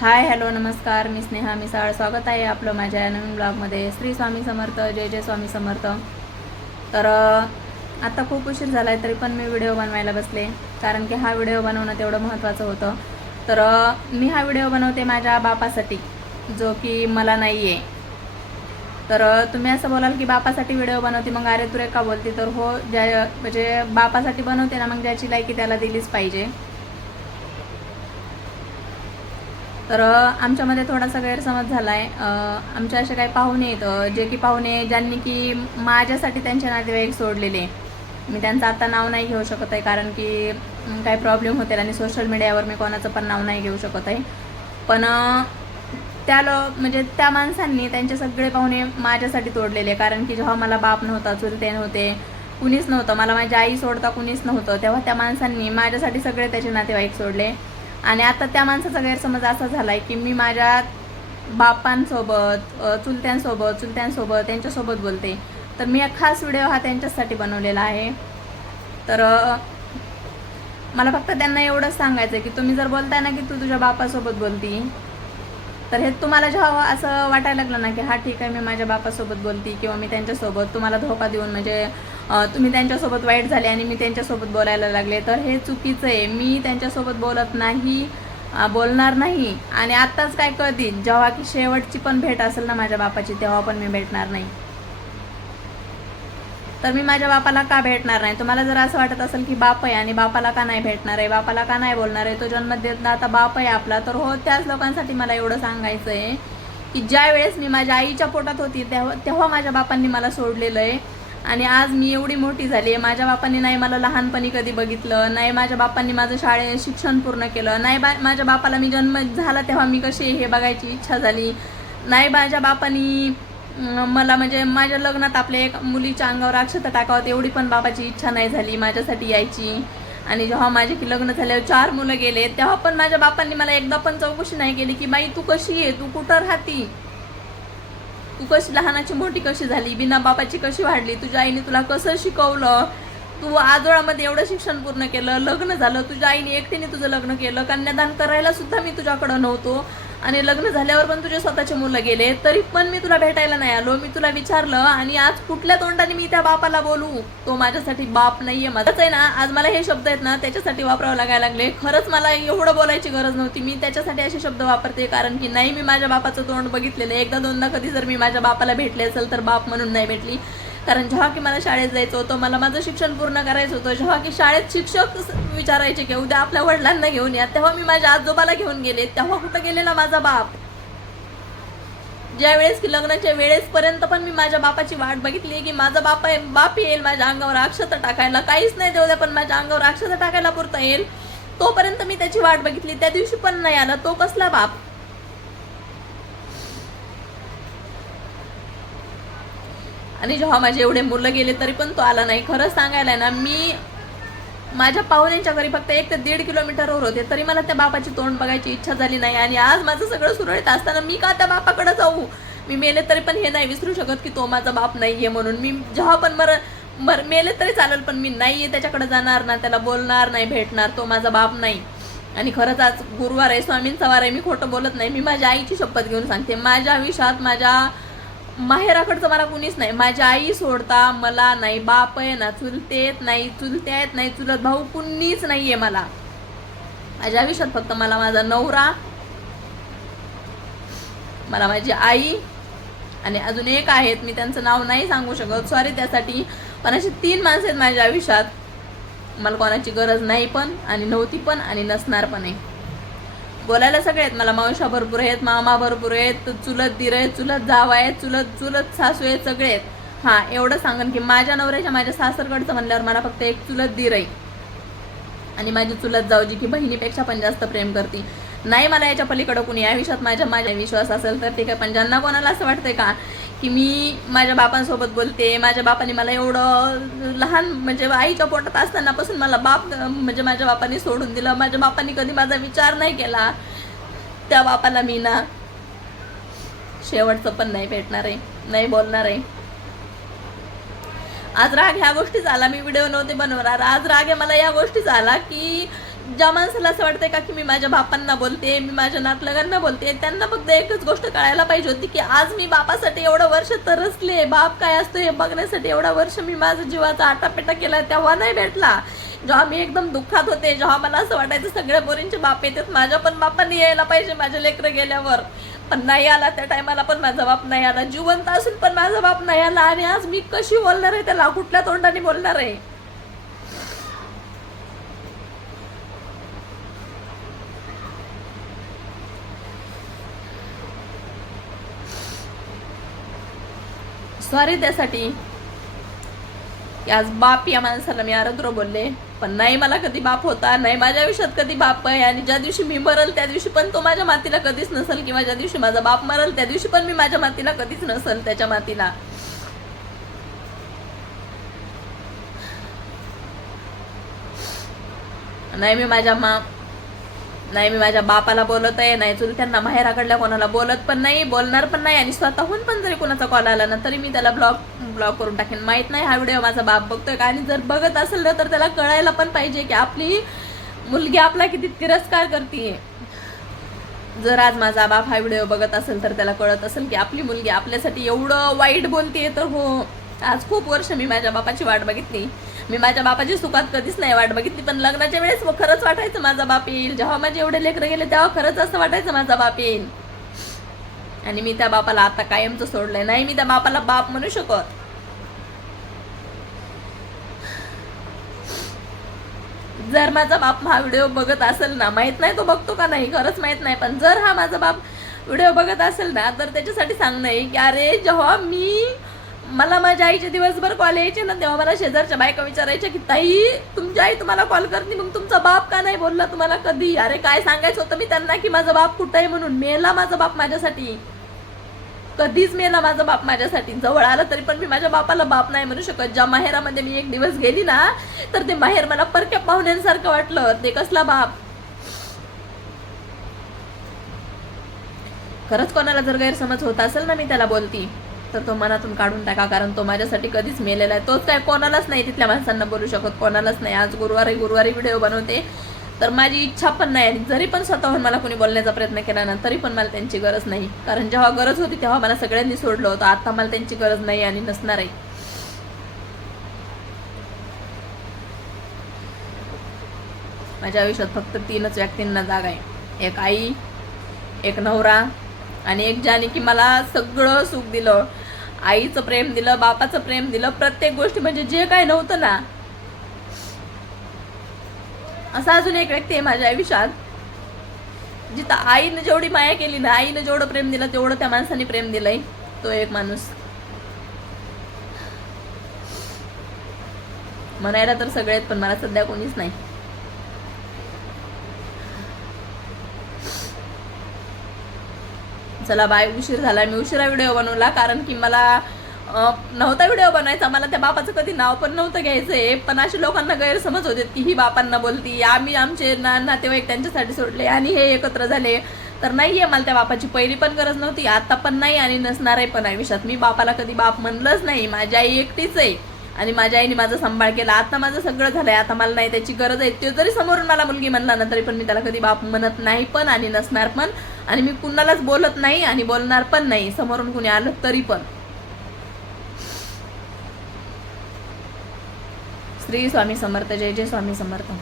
Hi hello नमस्कार. मी स्नेहा मिसाळ. स्वागत आहे आपलं माझ्या नवीन ब्लॉगमध्ये. श्री स्वामी समर्थ जय जय स्वामी समर्थ. तर आता खूप उशीर झाला आहे तरी पण मी व्हिडिओ बनवायला बसले. कारण की हा व्हिडिओ बनवणं तेवढं महत्त्वाचं होतं. तर मी हा व्हिडिओ बनवते माझ्या बापासाठी जो की मला नाही आहे तर तुम्ही असं बोलाल की बापासाठी व्हिडिओ बनवते मग अरे तुरे का बोलते? तर हो ज्या म्हणजे बापासाठी बनवते ना मग ज्याची लायकी त्याला दिलीच पाहिजे. तर आमच्यामध्ये थोडासा गैरसमज झाला आहे आमचे असे काही पाहुणे आहेत. जे की पाहुणे ज्यांनी की माझ्यासाठी त्यांचे नातेवाईक सोडलेले. मी त्यांचं आता नाव नाही घेऊ शकत आहे कारण की काही प्रॉब्लेम होतील आणि सोशल मीडियावर मी कोणाचं पण नाव नाही घेऊ शकत आहे. पण त्या लो म्हणजे त्या माणसांनी त्यांचे सगळे पाहुणे माझ्यासाठी तोडलेले. कारण की जेव्हा मला बाप नव्हता चुलते नव्हते कुणीच नव्हतं मला माझी आई सोडता कुणीच नव्हतं तेव्हा त्या माणसांनी माझ्यासाठी सगळे त्याचे नातेवाईक सोडले. आणि आता त्या माणसाचा गैरसमज असा झाला आहे की मी माझ्या बापांसोबत चुलत्यांसोबत चुलत्यांसोबत त्यांच्यासोबत बोलते. तर मी एक खास व्हिडिओ हा त्यांच्यासाठी बनवलेला आहे. तर मला फक्त त्यांना एवढंच सांगायचं आहे की तुम्ही जर बोलताय ना की तू तुझ्या बापासोबत बोलती तर हे तुम्हाला जेव्हा असं वाटायला लागलं ना की हा ठीक आहे मी माझ्या बापासोबत बोलती किंवा मी त्यांच्यासोबत तुम्हाला धोका देऊन म्हणजे तुम्ही त्यांच्यासोबत वाईट झाले आणि मी त्यांच्यासोबत बोलायला लागले तर हे चुकीचं आहे. मी त्यांच्यासोबत बोलत नाही बोलणार नाही. आणि आत्ताच काय कधी? जेव्हा की शेवटची पण भेट असेल ना माझ्या बापाची तेव्हा पण मी भेटणार नाही. तर मी माझ्या बापाला का भेटणार नाही? तुम्हाला जर असं वाटत असेल की बाप आहे आणि बापाला का नाही भेटणार आहे बापाला का नाही बोलणार आहे तो जन्म देत आता बाप आहे आपला तर हो त्याच लोकांसाठी मला एवढं सांगायचं आहे की ज्या वेळेस मी माझ्या आईच्या पोटात होती तेव्हा तेव्हा माझ्या बापांनी मला सोडलेलं आहे. आणि आज मी एवढी मोठी झाली आहे. माझ्या बापांनी नाही मला लहानपणी कधी बघितलं नाही माझ्या बापांनी माझं शाळे शिक्षण पूर्ण केलं नाही बा माझ्या बापाला मी जन्म झाला तेव्हा मी कशी आहे हे बघायची इच्छा झाली. नाही माझ्या बापांनी मला म्हणजे माझ्या लग्नात आपल्या एक मुलीच्या अंगावर अक्षता टाकावं एवढी पण बाबाची इच्छा नाही झाली माझ्यासाठी यायची. आणि जेव्हा माझे की लग्न झाल्यावर चार मुलं गेले तेव्हा पण माझ्या बापांनी मला एकदा पण चौकशी नाही केली की बाई तू कशी आहे? तू कुठं राहती? तू कशी लहानाची मोठी कशी झाली बिना बापाची कशी वाढली तुझ्या आईने तुला कसं शिकवलं तू आजोळामध्ये एवढं शिक्षण पूर्ण केलं लग्न झालं तुझ्या आईने एकटीने तुझं लग्न केलं कन्यादान करायला सुद्धा मी तुझ्याकडं नव्हतो. आणि लग्न झाल्यावर पण तुझे स्वतःचे मुलं गेले तरी पण मी तुला भेटायला नाही आलो. मी तुला विचारलं आणि आज कुठल्या तोंडाने मी त्या बापाला बोलू? तो माझ्यासाठी बाप नाहीये माझाच आहे ना. आज मला हे शब्द आहेत ना त्याच्यासाठी वापरावं लागायला लागले. खरंच मला एवढं बोलायची गरज नव्हती. मी त्याच्यासाठी असे शब्द वापरते कारण की नाही मी माझ्या बापाचं तोंड बघितलेलं आहे. एकदा दोनदा कधी जर मी माझ्या बापाला भेटले असेल तर बाप म्हणून नाही भेटली. कारण जेव्हा की मला शाळेत जायचं होतं मला माझं शिक्षण पूर्ण करायचं होतं जेव्हा की शाळेत शिक्षक विचारायचे की उद्या आपल्या वडिलांना घेऊन या. तेव्हा मी माझ्या आजोबाला घेऊन गेले. तेव्हा कुठं गेलेला माझा बाप? ज्या वेळेस की लग्नाच्या वेळेसपर्यंत पण मी माझ्या बापाची वाट बघितली की माझा बाप आहे बाप येईल माझ्या अंगावर अक्षता टाकायला. काहीच नाही देऊ द्या पण माझ्या अंगावर अक्षता टाकायला पुरता येईल. तोपर्यंत मी त्याची वाट बघितली. त्या दिवशी पण नाही आला. तो कसला बाप? आणि जेव्हा माझे एवढे मुलं गेले तरी पण तो आला नाही. खरंच सांगायला ना मी माझ्या पाहुण्यांच्या घरी फक्त एक ते दीड किलोमीटरवर होते तरी मला त्या बापाची तोंड बघायची इच्छा झाली नाही. आणि आज माझं सगळं सुरळीत असताना मी का त्या बापाकडे जाऊ? मी मेले तरी पण हे नाही विसरू शकत की तो माझा बाप नाही आहे म्हणून. मी जेव्हा पण मर मर मेले तरी चालेल पण मी नाही आहे त्याच्याकडे जाणार ना त्याला बोलणार नाही भेटणार तो माझा बाप नाही. आणि खरंच आज गुरुवार आहे स्वामींचा वार आहे मी खोटं बोलत नाही. मी माझ्या आईची शपथ घेऊन सांगते. माझ्या आयुष्यात माझ्या माहेराकडचं मला कुणीच नाही. माझी आई सोडता मला नाही बाप आहे ना चुलतेत नाही चुलते आहेत नाही चुलत भाऊ कुणीच नाही आहे मला. माझ्या आयुष्यात फक्त मला माझा नवरा मला माझी आई आणि अजून एक आहेत. मी त्यांचं नाव नाही सांगू शकत. सॉरी त्यासाठी. पण अशी तीन माणसं आहेत माझ्या आयुष्यात. मला कोणाची गरज नाही पण आणि नव्हती पण आणि नसणार पण आहे. बोलायला सगळे आहेत. मला मावशा भरपूर आहेत मामा भरपूर आहेत चुलत दीर आहेत चुलत जाव आहेत चुलत चुलत सासू आहेत सगळे आहेत. हां एवढं सांगन की माझ्या नवऱ्याच्या माझ्या सासरकडचं म्हणल्यावर मला फक्त एक चुलत दीर आहे. आणि माझी चुलत जाऊजी की बहिणीपेक्षा पण जास्त प्रेम करते. नाही मला याच्या पलीकडं कुणी या विषयात माझ्या माझ्या विश्वास असेल तर ठीक आहे पण ज्यांना कोणाला असं वाटतंय का की मी माझ्या बापांसोबत बोलते माझ्या बापाने मला एवढं लहान म्हणजे आईच्या पोटात असतानापासून मला बाप म्हणजे माझ्या बापाने सोडून दिलं. माझ्या बापाने कधी माझा विचार नाही केला. त्या बापाला मी ना शेवटचं पण नाही भेटणार आहे नाही बोलणार आहे. आज राग ह्या गोष्टी आला मी व्हिडिओ नव्हते बनवणार. आज राग आहे. मला या गोष्टी आला की ज्या माणसाला असं वाटतंय का की मी माझ्या बापांना बोलते मी माझ्या नातलगांना बोलते त्यांना फक्त एकच गोष्ट कळायला पाहिजे होती की आज मी बापासाठी एवढं वर्ष तरसले बाप काय असतो हे बघण्यासाठी एवढं वर्ष मी माझा जीवाचा आटापेटा केला तेव्हा नाही भेटला. जेव्हा मी एकदम दुःखात होते जेव्हा मला असं वाटायचं सगळ्या बोरींचे बाप येतात माझ्या पण बापांनी यायला पाहिजे माझ्या लेकरं गेल्यावर. पण नाही आला त्या टायमाला पण माझा बाप नाही आला जिवंत असून पण माझा बाप नाही आला आणि आज मी कशी बोलणार आहे त्याला कुठल्या तोंडाने बोलणार आहे? सॉरी त्यासाठी. की आज बाप या माणसाला मी आरद्र बोलले. पण नाही मला कधी बाप होता नाही माझ्या आयुष्यात कधी बाप आहे. आणि ज्या दिवशी मी मरल त्या दिवशी पण तो माझ्या मातीला कधीच नसेल किंवा ज्या दिवशी माझा बाप मरल त्या दिवशी पण मी माझ्या मातीला कधीच नसेल त्याच्या मातीला. नाही मी माझ्या मा नाही मी माझ्या बापाला बोलत आहे नाही चुल त्यांना माहेराकडल्या कोणाला बोलत पण नाही बोलणार पण नाही आणि स्वतःहून पण जरी कोणाचा कॉल आला ना तरी मी त्याला ब्लॉक ब्लॉक करून टाकेन. माहीत नाही हा व्हिडिओ माझा बाप बघतोय का? आणि जर बघत असेल ना तर त्याला कळायला पण पाहिजे की आपली मुलगी आपला किती तिरस्कार करते जर आज माझा बाप हा व्हिडिओ बघत असेल तर त्याला कळत असेल की आपली मुलगी आपल्यासाठी एवढं वाईट बोलते तर हो आज खूप वर्ष मी माझ्या बापाची वाट बघितली. मी माझ्या बापाची सुखात कधीच नाही वाट बघितली पण लग्नाच्या वेळेस मग खरंच वाटायचं माझा बाप येईल. जेव्हा माझे एवढे लेकरं गेले तेव्हा खरंच असं वाटायचं माझा बाप येईल. आणि मी त्या बापाला आता कायमचं सोडलंय. नाही मी त्या बापाला बाप म्हणू शकत. जर माझा बाप हा व्हिडिओ बघत असेल ना माहीत नाही तो बघतो का नाही खरंच माहीत नाही. पण जर हा माझा बाप व्हिडिओ बघत असेल ना तर त्याच्यासाठी सांगणं आहे की अरे जेव्हा मी मला माझ्या आईचे दिवसभर कॉल यायचे ना तेव्हा मला शेजारच्या बायका विचारायच्या की ताई तुमची आई तुम्हाला कॉल करते मग तुमचा बाप का नाही बोलला तुम्हाला कधी? अरे काय सांगायचं होतं मी त्यांना की माझा बाप कुठं आहे म्हणून? मेला माझा बाप माझ्यासाठी. कधीच मेला माझा बाप माझ्यासाठी. जवळ आला तरी पण मी माझ्या बापाला बाप नाही म्हणू शकत. ज्या माहेरामध्ये मी एक दिवस गेली ना तर ते माहेर मला परक्या पाहुण्यांसारखं वाटलं. ते कसला बाप? खरंच कोणाला जर गैरसमज होत असेल ना मी त्याला बोलती. तर तो मनातून काढून टाका कारण तो माझ्यासाठी कधीच मेलेला आहे. तोच काय कोणालाच नाही तिथल्या माणसांना बोलू शकत कोणालाच नाही. आज गुरुवारी गुरुवारी व्हिडिओ बनवते. तर माझी इच्छा पण नाही आणि जरी पण स्वतःहून मला कोणी बोलण्याचा प्रयत्न केला ना तरी पण मला त्यांची गरज नाही. कारण जेव्हा गरज होती तेव्हा मला सगळ्यांनी सोडलं होतं. आता मला त्यांची गरज नाही आणि नसणार आहे. माझ्या आयुष्यात फक्त तीनच व्यक्तींना जाग आहे. एक आई एक नवरा आणि एक ज्याने की मला सगळं सुख दिलं. आईचं प्रेम दिलं बापाचं प्रेम दिलं प्रत्येक गोष्टी म्हणजे जे काय नव्हतं ना. असा अजून एक व्यक्ती आहे माझ्या आयुष्यात जिथं आईनं जेवढी माया केली ना आईनं जेवढं प्रेम दिलं तेवढं त्या माणसाने प्रेम दिलंय. तो एक माणूस. म्हणायला तर सगळे आहेत पण मला सध्या कोणीच नाही. चला बाय उशीर झाला मी उशिरा व्हिडिओ बनवला कारण की मला नव्हता व्हिडिओ बनायचा मला त्या बापाचं कधी नाव पण नव्हतं घ्यायचं आहे. पण असे लोकांना गैरसमज होते की ही बापांना बोलती आम्ही आमचे ना नातेवाईक त्यांच्यासाठी सोडले आणि हे एकत्र झाले. तर नाही आहे मला त्या बापाची पहिली पण गरज नव्हती आता पण नाही आणि नसणार आहे पण आयुष्यात. मी बापाला कधी बाप म्हणलंच नाही माझी आई एकटीच आहे. आणि माझ्या आईने माझा सांभाळ केला. आता माझं सगळं झालंय. आता मला नाही त्याची गरज आहे. ते जरी समोरून मला मुलगी म्हणला ना तरी पण मी त्याला कधी बाप म्हणत नाही पण आणि नसणार पण. आणि मी कुणालाच बोलत नाही आणि बोलणार पण नाही. समोरून कुणी आलं तरी पण. श्री स्वामी समर्थ. जय जय स्वामी समर्थ.